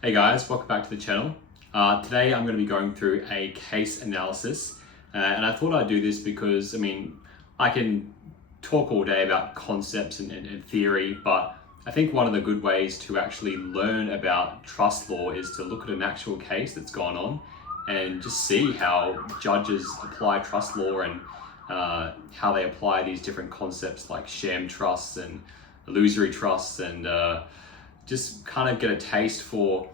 Hey guys, welcome back to the channel. Today I'm going to be going through a case analysis and I thought I'd do this because, I can talk all day about concepts and theory, but I think one of the good ways to actually learn about trust law is to look at an actual case that's gone on and just see how judges apply trust law and how they apply these different concepts like sham trusts and illusory trusts and just kind of get a taste for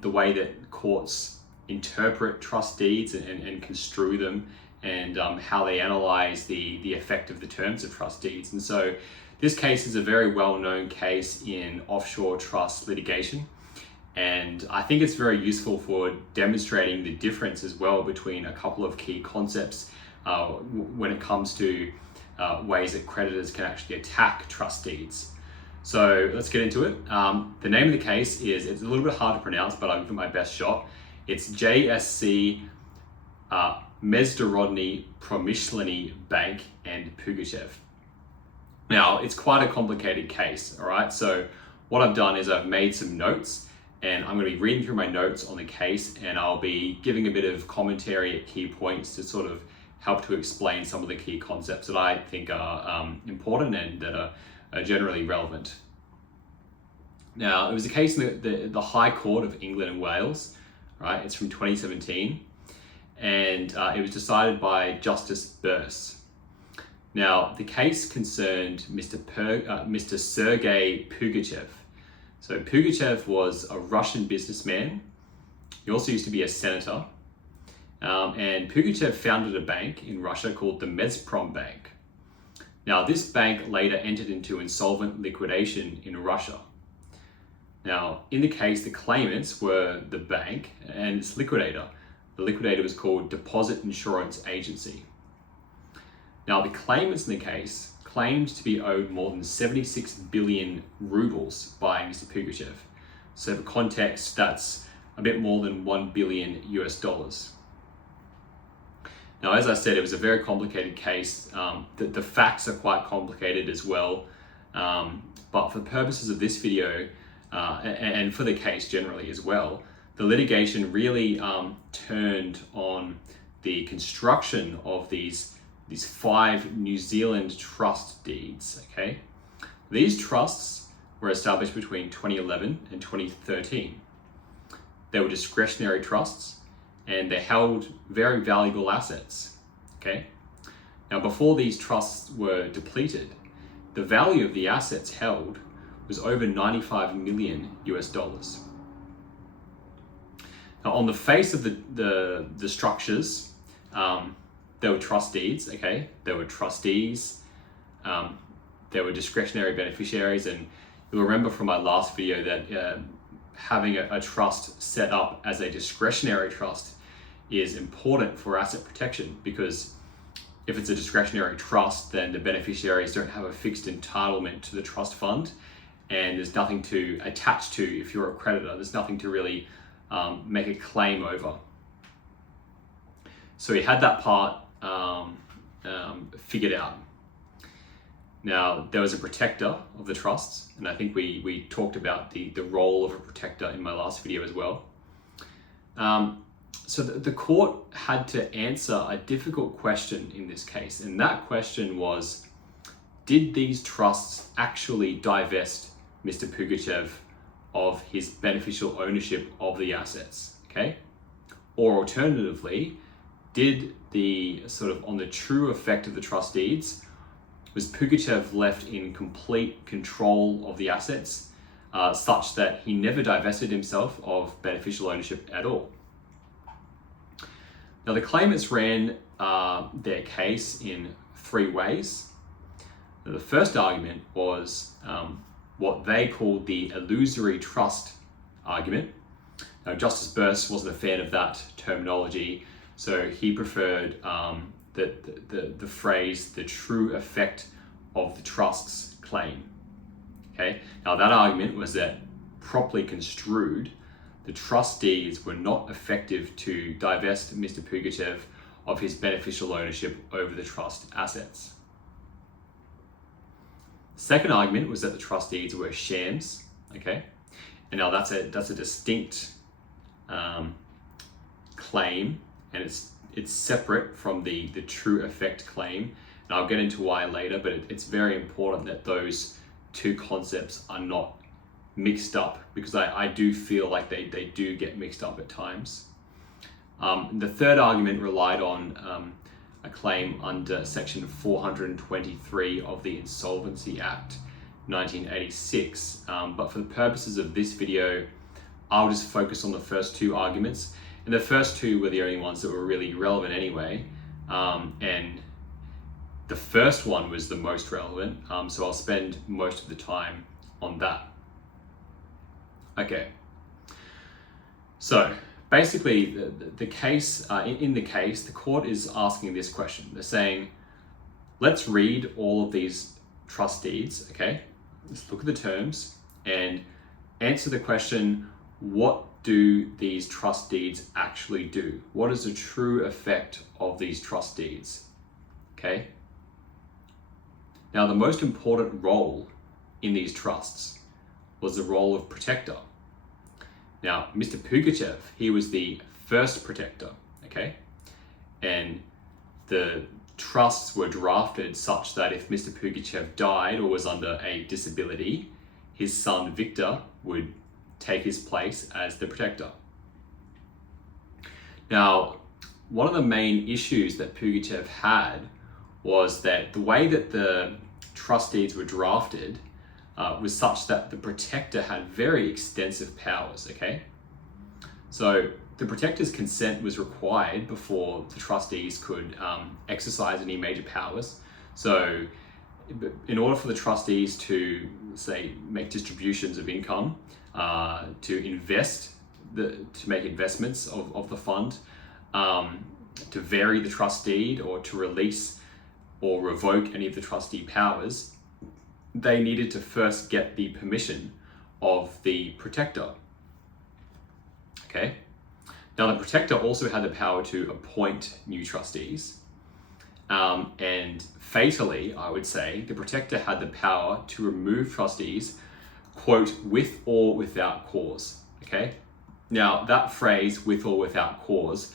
the way that courts interpret trust deeds and construe them and how they analyze the effect of the terms of trust deeds. And so this case is a very well-known case in offshore trust litigation. And I think it's very useful for demonstrating the difference as well between a couple of key concepts when it comes to ways that creditors can actually attack trust deeds. So let's get into it. The name of the case it's a little bit hard to pronounce, but I'll give it my best shot. It's JSC, Mezhdunarodniy, Promyshlenniy Bank and Pugachev. Now, it's quite a complicated case, all right? So what I've done is I've made some notes and I'm gonna be reading through my notes on the case and I'll be giving a bit of commentary at key points to sort of help to explain some of the key concepts that I think are important and that are generally relevant. Now, it was a case in the High Court of England and Wales, right? It's from 2017, and it was decided by Justice Burse. Now, the case concerned Mr. Sergei Pugachev. So Pugachev was a Russian businessman. He also used to be a senator, and Pugachev founded a bank in Russia called the Mezhpromm Bank. Now, this bank later entered into insolvent liquidation in Russia. Now, in the case, the claimants were the bank and its liquidator. The liquidator was called Deposit Insurance Agency. Now, the claimants in the case claimed to be owed more than 76 billion rubles by Mr. Pugachev. So for context, that's a bit more than $1 billion US. Now, as I said, it was a very complicated case. The facts are quite complicated as well. But for the purposes of this video, and for the case generally as well, the litigation really turned on the construction of these 5 New Zealand trust deeds, okay? These trusts were established between 2011 and 2013. They were discretionary trusts, and they held very valuable assets, okay? Now, before these trusts were depleted, the value of the assets held was over $95 million US. Now, on the face of the structures, there were trust deeds, okay? There were trustees, there were discretionary beneficiaries, and you'll remember from my last video that having a trust set up as a discretionary trust is important for asset protection, because if it's a discretionary trust, then the beneficiaries don't have a fixed entitlement to the trust fund, and there's nothing to attach to if you're a creditor. There's nothing to really make a claim over. So we had that part figured out. Now, there was a protector of the trusts, and I think we talked about the role of a protector in my last video as well. So the court had to answer a difficult question in this case, and that question was, did these trusts actually divest Mr. Pugachev of his beneficial ownership of the assets, okay? Or alternatively, did on the true effect of the trust deeds, was Pugachev left in complete control of the assets such that he never divested himself of beneficial ownership at all? Now, the claimants ran their case in 3 ways. Now, the first argument was what they called the illusory trust argument. Now, Justice Burse wasn't a fan of that terminology, so he preferred the phrase, the true effect of the trust's claim. Okay. Now, that argument was that, properly construed, the trust deeds were not effective to divest Mr. Pugachev of his beneficial ownership over the trust assets. Second argument was that the trust deeds were shams, okay? And now that's a distinct claim, and it's separate from the true effect claim. And I'll get into why later, but it's very important that those two concepts are not mixed up, because I do feel like they do get mixed up at times. The third argument relied on a claim under section 423 of the Insolvency Act 1986, but for the purposes of this video, I'll just focus on the first two arguments, and the first two were the only ones that were really relevant anyway, and the first one was the most relevant, so I'll spend most of the time on that. Okay, so basically the case, in the case, the court is asking this question. They're saying, let's read all of these trust deeds, okay? Let's look at the terms and answer the question, what do these trust deeds actually do? What is the true effect of these trust deeds, okay? Now, the most important role in these trusts was the role of protector. Now, Mr. Pugachev, he was the first protector, okay? And the trusts were drafted such that if Mr. Pugachev died or was under a disability, his son Victor would take his place as the protector. Now, one of the main issues that Pugachev had was that the way that the trust deeds were drafted was such that the protector had very extensive powers, okay? So the protector's consent was required before the trustees could exercise any major powers. So in order for the trustees to, say, make distributions of income, to invest, to make investments of the fund, to vary the trust deed or to release or revoke any of the trustee powers, they needed to first get the permission of the protector. Okay. Now the protector also had the power to appoint new trustees, and fatally, I would say, the protector had the power to remove trustees, quote, with or without cause. Okay. Now that phrase, with or without cause,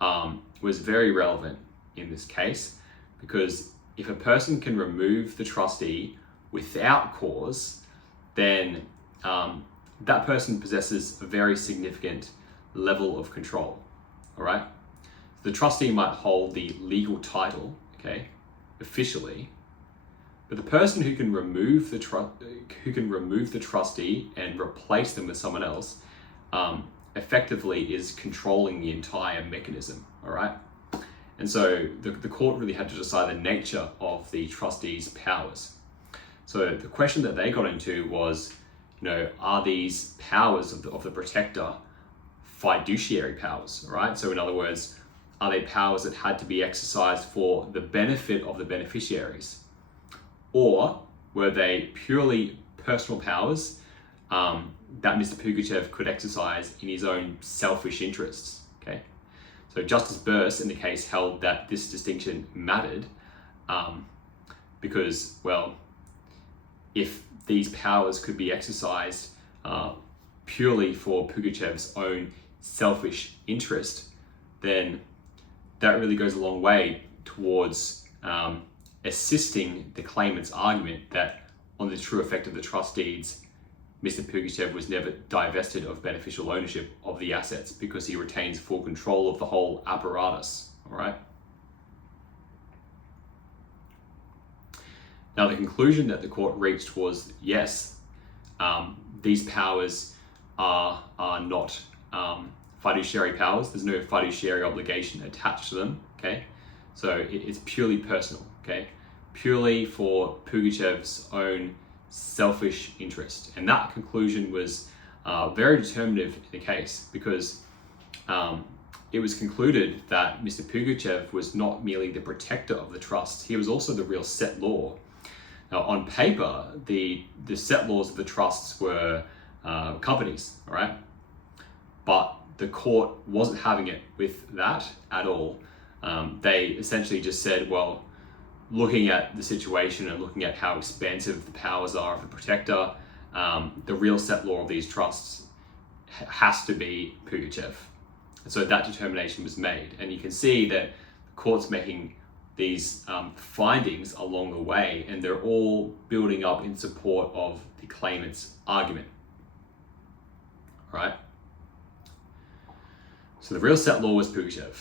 was very relevant in this case, because if a person can remove the trustee without cause, then that person possesses a very significant level of control. All right, the trustee might hold the legal title, okay, officially, but the person who can remove the trustee and replace them with someone else, effectively is controlling the entire mechanism. All right, and so the court really had to decide the nature of the trustee's powers. So the question that they got into was, are these powers of the protector fiduciary powers, right? So in other words, are they powers that had to be exercised for the benefit of the beneficiaries? Or were they purely personal powers that Mr. Pugachev could exercise in his own selfish interests, okay? So Justice Burse in the case held that this distinction mattered because, well, if these powers could be exercised purely for Pugachev's own selfish interest, then that really goes a long way towards assisting the claimant's argument that on the true effect of the trust deeds, Mr. Pugachev was never divested of beneficial ownership of the assets because he retains full control of the whole apparatus, all right? Now, the conclusion that the court reached was, yes, these powers are not fiduciary powers. There's no fiduciary obligation attached to them, okay? So it's purely personal, okay? Purely for Pugachev's own selfish interest. And that conclusion was very determinative in the case because it was concluded that Mr. Pugachev was not merely the protector of the trust, he was also the real settlor. Now, on paper, the settlors of the trusts were companies, all right? But the court wasn't having it with that at all. They essentially just said, well, looking at the situation and looking at how expansive the powers are of the protector, the real settlor of these trusts has to be Pugachev. And so that determination was made. And you can see that the court's making these findings along the way, and they're all building up in support of the claimant's argument. All right? So the real settlor was Pugachev.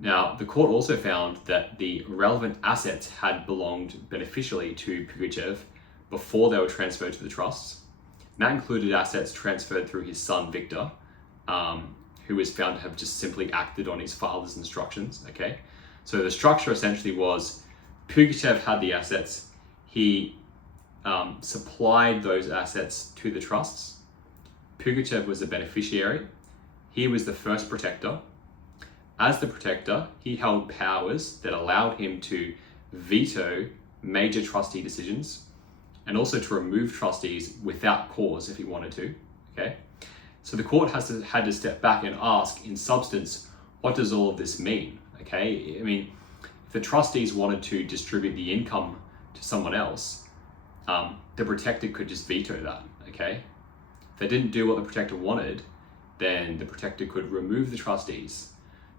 Now, the court also found that the relevant assets had belonged beneficially to Pugachev before they were transferred to the trusts. And that included assets transferred through his son, Victor, who was found to have just simply acted on his father's instructions, okay? So the structure essentially was Pugachev had the assets, he supplied those assets to the trusts. Pugachev was the beneficiary, he was the first protector. As the protector, he held powers that allowed him to veto major trustee decisions and also to remove trustees without cause if he wanted to, okay? So the court had to step back and ask, in substance, what does all of this mean, okay? I mean, if the trustees wanted to distribute the income to someone else, the protector could just veto that, okay? If they didn't do what the protector wanted, then the protector could remove the trustees.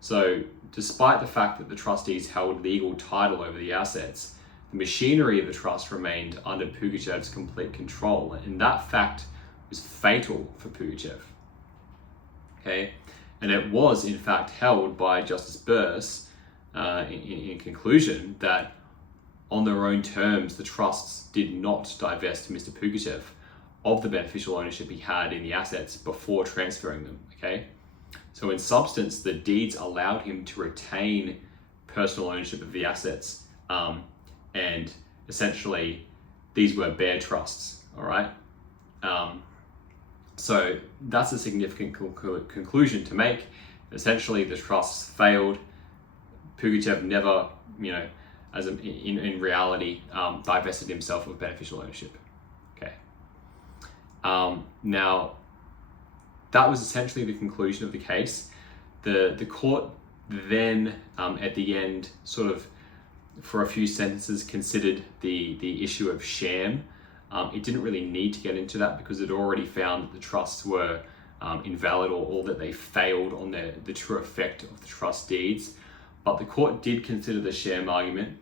So despite the fact that the trustees held legal title over the assets, the machinery of the trust remained under Pugachev's complete control, and that fact was fatal for Pugachev. Okay, and it was in fact held by Justice Burse in conclusion that on their own terms the trusts did not divest Mr. Pugachev of the beneficial ownership he had in the assets before transferring them. Okay. So in substance, the deeds allowed him to retain personal ownership of the assets, and essentially these were bare trusts, all right? So that's a significant conclusion to make. Essentially, the trusts failed. Pugachev never, in reality, divested himself of beneficial ownership, okay? Now, that was essentially the conclusion of the case. The court then, at the end, sort of, for a few sentences, considered the issue of sham. It didn't really need to get into that because it already found that the trusts were invalid or that they failed on the true effect of the trust deeds. But the court did consider the sham argument.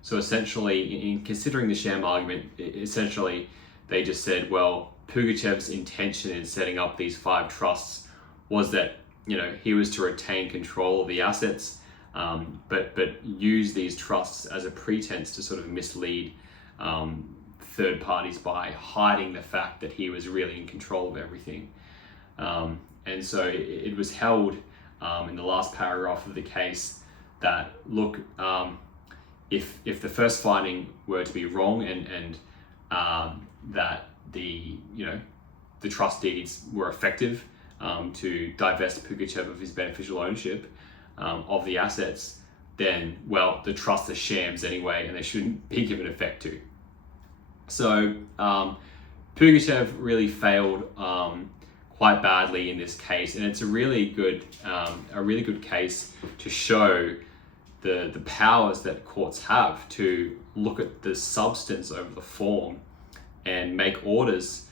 So essentially, in considering the sham argument, essentially they just said, well, Pugachev's intention in setting up these 5 trusts was that, he was to retain control of the assets, but use these trusts as a pretense to sort of mislead third parties by hiding the fact that he was really in control of everything. And so it was held in the last paragraph of the case that, look, if the first finding were to be wrong and that the trust deeds were effective to divest Pugachev of his beneficial ownership of the assets, then, well, the trusts are shams anyway, and they shouldn't be given effect to. So Pugachev really failed quite badly in this case, and it's a really good case to show the powers that courts have to look at the substance over the form and make orders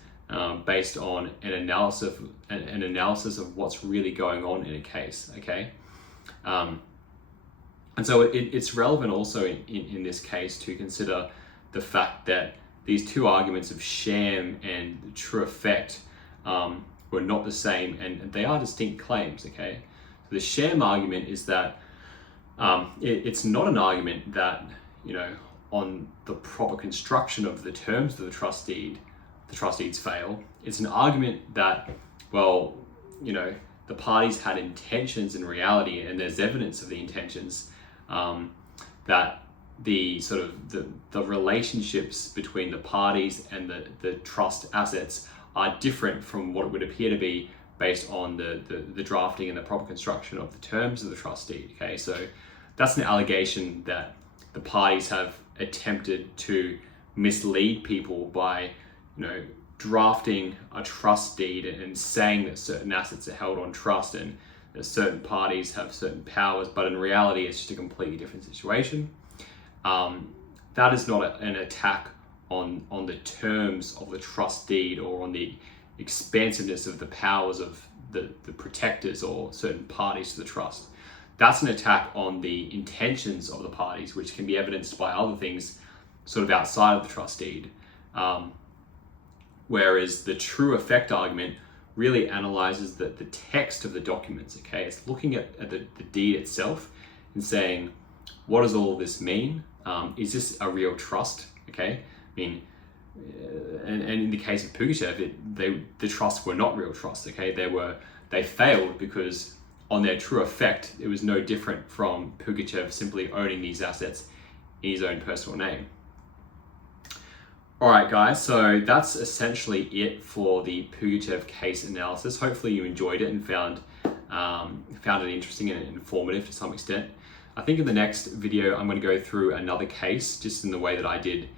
based on an analysis of what's really going on in a case, okay? And so it's relevant also in this case to consider the fact that these two arguments of sham and true effect were not the same, and they are distinct claims, okay? So the sham argument is that it's not an argument that, on the proper construction of the terms of the trust deed, the trust deeds fail. It's an argument that, well, the parties had intentions in reality, and there's evidence of the intentions, that the sort of the relationships between the parties and the trust assets are different from what it would appear to be based on the drafting and the proper construction of the terms of the trust deed, okay? So that's an allegation that the parties have attempted to mislead people by, drafting a trust deed and saying that certain assets are held on trust and that certain parties have certain powers, but in reality, it's just a completely different situation. That is not an attack on the terms of the trust deed or on the expansiveness of the powers of the protectors or certain parties to the trust. That's an attack on the intentions of the parties, which can be evidenced by other things sort of outside of the trust deed. Whereas the true effect argument really analyzes the text of the documents, okay? It's looking at the deed itself and saying, what does all of this mean? Is this a real trust, okay? I mean, and in the case of Pugachev, the trusts were not real trusts, okay? They failed because on their true effect, it was no different from Pugachev simply owning these assets in his own personal name. All right, guys, so that's essentially it for the Pugachev case analysis. Hopefully you enjoyed it and found it interesting and informative to some extent. I think in the next video, I'm going to go through another case just in the way that I did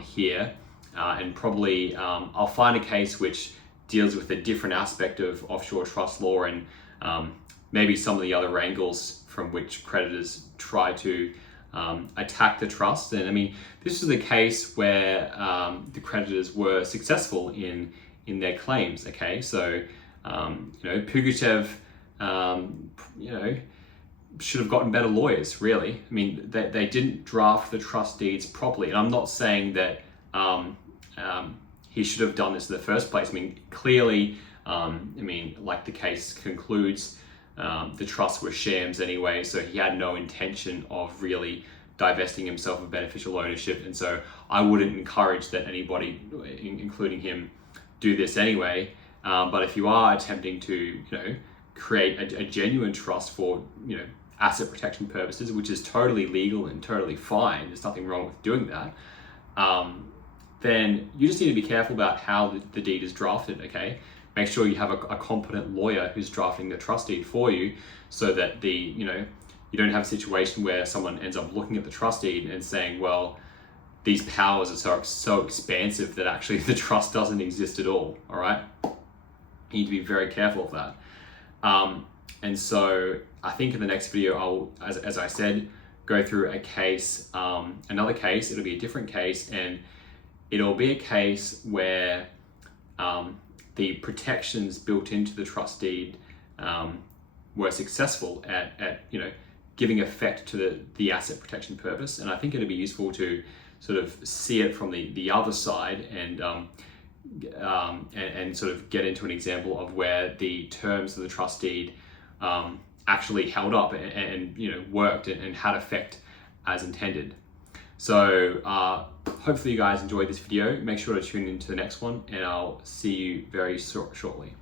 here. And probably I'll find a case which deals with a different aspect of offshore trust law and maybe some of the other angles from which creditors try to attack the trust. And I mean, this was a case where the creditors were successful in their claims, okay? So, Pugachev, should have gotten better lawyers, really. I mean, they didn't draft the trust deeds properly. And I'm not saying that he should have done this in the first place. I mean, clearly, like the case concludes, the trusts were shams anyway, so he had no intention of really divesting himself of beneficial ownership. And so I wouldn't encourage that anybody, including him, do this anyway. But if you are attempting to, create a genuine trust for, asset protection purposes, which is totally legal and totally fine, there's nothing wrong with doing that, then you just need to be careful about how the deed is drafted, okay? Make sure you have a competent lawyer who's drafting the trust deed for you so that you don't have a situation where someone ends up looking at the trust deed and saying, well, these powers are so expansive that actually the trust doesn't exist at all, all right? You need to be very careful of that. And so I think in the next video, I'll, as I said, go through a case, another case. It'll be a different case, and it'll be a case where the protections built into the trust deed were successful at giving effect to the asset protection purpose. And I think it'll be useful to sort of see it from the other side and sort of get into an example of where the terms of the trust deed actually held up and worked and had effect as intended. So hopefully you guys enjoyed this video. Make sure to tune into the next one, and I'll see you very shortly.